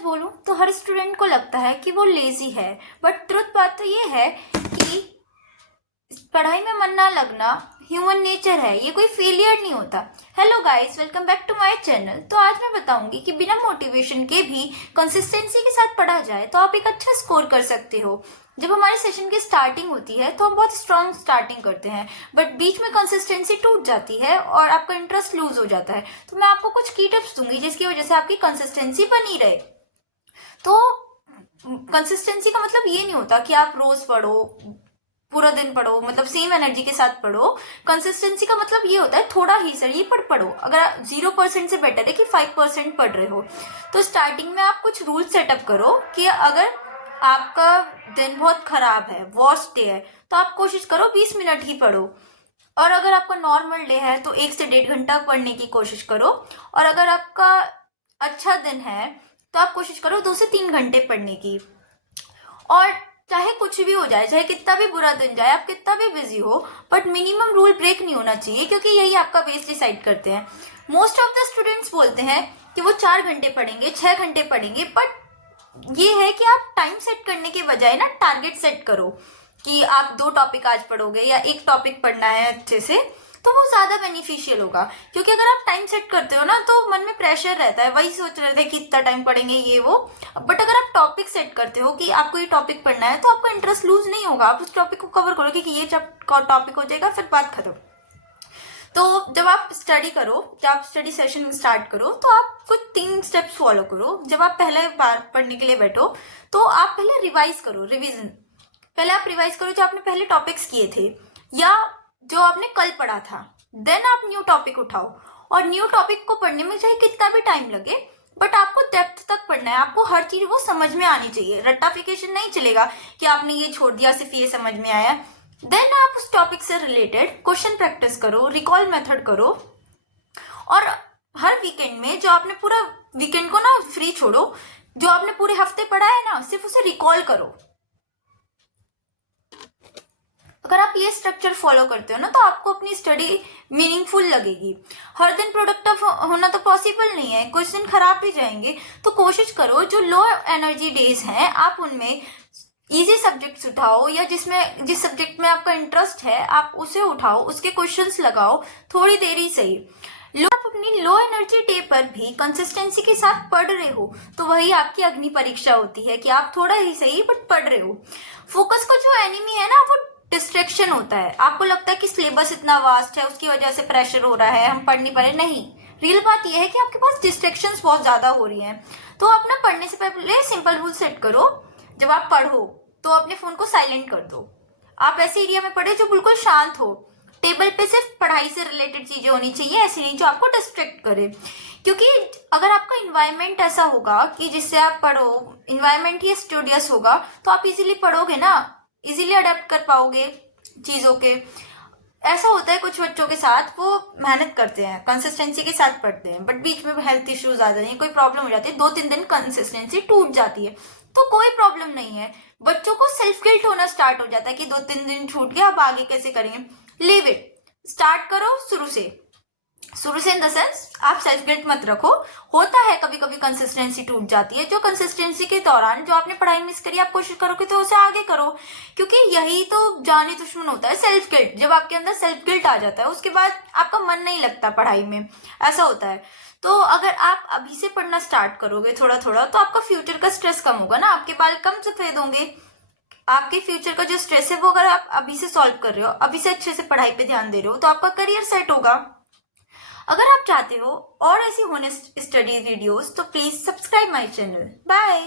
बोलूं तो हर स्टूडेंट को लगता है कि वो लेजी है, बट ट्रुथ बात तो ये है कि पढ़ाई में मन ना लगना ह्यूमन नेचर है, ये कोई फेलियर नहीं होता। Hello guys, welcome back to my channel. तो आज मैं बताऊंगी कि बिना मोटिवेशन के भी कंसिस्टेंसी के साथ पढ़ा जाए तो आप एक अच्छा स्कोर कर सकते हो। जब हमारे सेशन की स्टार्टिंग होती है तो हम बहुत स्ट्रांग स्टार्टिंग करते हैं, बट बीच में कंसिस्टेंसी टूट जाती है और आपका इंटरेस्ट लूज हो जाता है। तो मैं आपको कुछ की टिप्स दूंगी जिसकी वजह से आपकी कंसिस्टेंसी बनी रहे। तो कंसिस्टेंसी का मतलब ये नहीं होता कि आप रोज पढ़ो, पूरा दिन पढ़ो, मतलब सेम एनर्जी के साथ पढ़ो। कंसिस्टेंसी का मतलब ये होता है थोड़ा ही सही पर पढ़ो। अगर आप 0% से बेटर है कि 5% पढ़ रहे हो। तो स्टार्टिंग में आप कुछ रूल सेटअप करो कि अगर आपका दिन बहुत खराब है, वर्स्ट डे है, तो आप कोशिश करो 20 मिनट ही पढ़ो। और अगर आपका नॉर्मल डे है तो 1 से 1.5 घंटा पढ़ने की कोशिश करो। और अगर आपका अच्छा दिन है तो आप कोशिश करो 2 से 3 घंटे पढ़ने की। और चाहे कुछ भी हो जाए, चाहे कितना भी बुरा दिन जाए, आप कितना भी बिजी हो, बट मिनिमम रूल ब्रेक नहीं होना चाहिए, क्योंकि यही आपका बेस डिसाइड करते हैं। मोस्ट ऑफ द स्टूडेंट्स बोलते हैं कि वो 4 घंटे पढ़ेंगे, 6 घंटे पढ़ेंगे, बट ये है कि आप टाइम सेट करने के बजाय ना टारगेट सेट करो कि आप 2 टॉपिक आज पढ़ोगे या एक टॉपिक पढ़ना है अच्छे से, तो वो ज्यादा बेनिफिशियल होगा। क्योंकि अगर आप टाइम सेट करते हो ना तो मन में प्रेशर रहता है, वही सोच रहे थे कि इतना टाइम पढ़ेंगे ये वो। बट अगर आप टॉपिक सेट करते हो कि आपको ये टॉपिक पढ़ना है तो आपका इंटरेस्ट लूज नहीं होगा, आप उस टॉपिक को कवर करोगे कि ये टॉपिक हो जाएगा, फिर बात खत्म। तो जब आप स्टडी करो, जब आप स्टडी सेशन स्टार्ट करो तो आप कुछ 3 स्टेप्स फॉलो करो। जब आप पहले बार पढ़ने के लिए बैठो तो आप पहले रिवाइज करो, रिवीजन। पहले आप रिवाइज करो जो आपने पहले टॉपिक्स किए थे या जो आपने कल पढ़ा था। देन आप न्यू टॉपिक उठाओ, और न्यू टॉपिक को पढ़ने में चाहे कितना भी टाइम लगे, बट आपको डेप्थ तक पढ़ना है। आपको हर चीज वो समझ में आनी चाहिए। रट्टाफिकेशन नहीं चलेगा कि आपने ये छोड़ दिया, सिर्फ ये समझ में आया। देन आप उस टॉपिक से रिलेटेड क्वेश्चन प्रैक्टिस करो, रिकॉल मेथड करो। और हर वीकेंड में जो आपने पूरा वीकेंड को ना फ्री छोड़ो, जो आपने पूरे हफ्ते पढ़ा है ना सिर्फ उसे रिकॉल करो। अगर आप ये स्ट्रक्चर फॉलो करते हो ना तो आपको अपनी स्टडी मीनिंगफुल लगेगी। हर दिन प्रोडक्टिव होना तो पॉसिबल नहीं है, कुछ दिन खराब भी जाएंगे। तो कोशिश करो जो लो एनर्जी डेज हैं आप उनमें इजी सब्जेक्ट्स उठाओ, या जिस सब्जेक्ट में आपका इंटरेस्ट है आप उसे उठाओ, उसके क्वेश्चंस लगाओ, थोड़ी देर ही सही। आप अपनी लो एनर्जी डे पर भी कंसिस्टेंसी के साथ पढ़ रहे हो तो वही आपकी अग्नि परीक्षा होती है कि आप थोड़ा ही सही बट पढ़ रहे हो। फोकस का जो एनिमी है ना वो डिस्ट्रैक्शन होता है। आपको लगता है कि सिलेबस इतना वास्ट है, उसकी वजह से प्रेशर हो रहा है, हम पढ़ नहीं पा रहे। नहीं, रियल बात यह है कि आपके पास डिस्ट्रैक्शंस बहुत ज्यादा हो रही हैं। तो आप ना पढ़ने से पहले सिंपल रूल सेट करो। जब आप पढ़ो तो अपने फोन को साइलेंट कर दो। आप ऐसे एरिया में पढ़े जो बिल्कुल शांत हो। टेबल पे सिर्फ पढ़ाई से रिलेटेड चीजें होनी चाहिए, ऐसी नहीं जो आपको डिस्ट्रैक्ट करे। क्योंकि अगर आपका इन्वायरमेंट ऐसा होगा कि जिससे आप पढ़ो, इन्वायरमेंट ही स्टूडियस होगा, तो आप इजीली पढ़ोगे ना, इजीली अडेप्ट कर पाओगे चीजों के। ऐसा होता है कुछ बच्चों के साथ, वो मेहनत करते हैं, कंसिस्टेंसी के साथ पढ़ते हैं, बट बीच में हेल्थ इश्यूज आ जाते हैं, कोई प्रॉब्लम हो जाती है, 2-3 दिन कंसिस्टेंसी टूट जाती है। तो कोई प्रॉब्लम नहीं है। बच्चों को सेल्फ गिल्ट होना स्टार्ट हो जाता है कि 2-3 दिन छूट गया, अब आगे कैसे करेंगे। लीव इट, स्टार्ट करो शुरू से। शुरू से इन द सेंस आप सेल्फ गिल्ट मत रखो। होता है कभी कभी कंसिस्टेंसी टूट जाती है, जो कंसिस्टेंसी के दौरान जो आपने पढ़ाई मिस करी आप कोशिश करोगे तो उसे आगे करो। क्योंकि यही तो जाने दुश्मन होता है, सेल्फ गिल्ट। जब आपके अंदर सेल्फ गिल्ट आ जाता है उसके बाद आपका मन नहीं लगता पढ़ाई में, ऐसा होता है। तो अगर आप अभी से पढ़ना स्टार्ट करोगे थोड़ा थोड़ा तो आपका फ्यूचर का स्ट्रेस कम होगा ना, आपके बाल कम सफेद होंगे। आपके फ्यूचर का जो स्ट्रेस है वो अगर आप अभी से सॉल्व कर रहे हो, अभी से अच्छे से पढ़ाई पे ध्यान दे रहे हो, तो आपका करियर सेट होगा। अगर आप चाहते हो और ऐसी होनेस्ट स्टडी वीडियोस तो please subscribe my channel. Bye.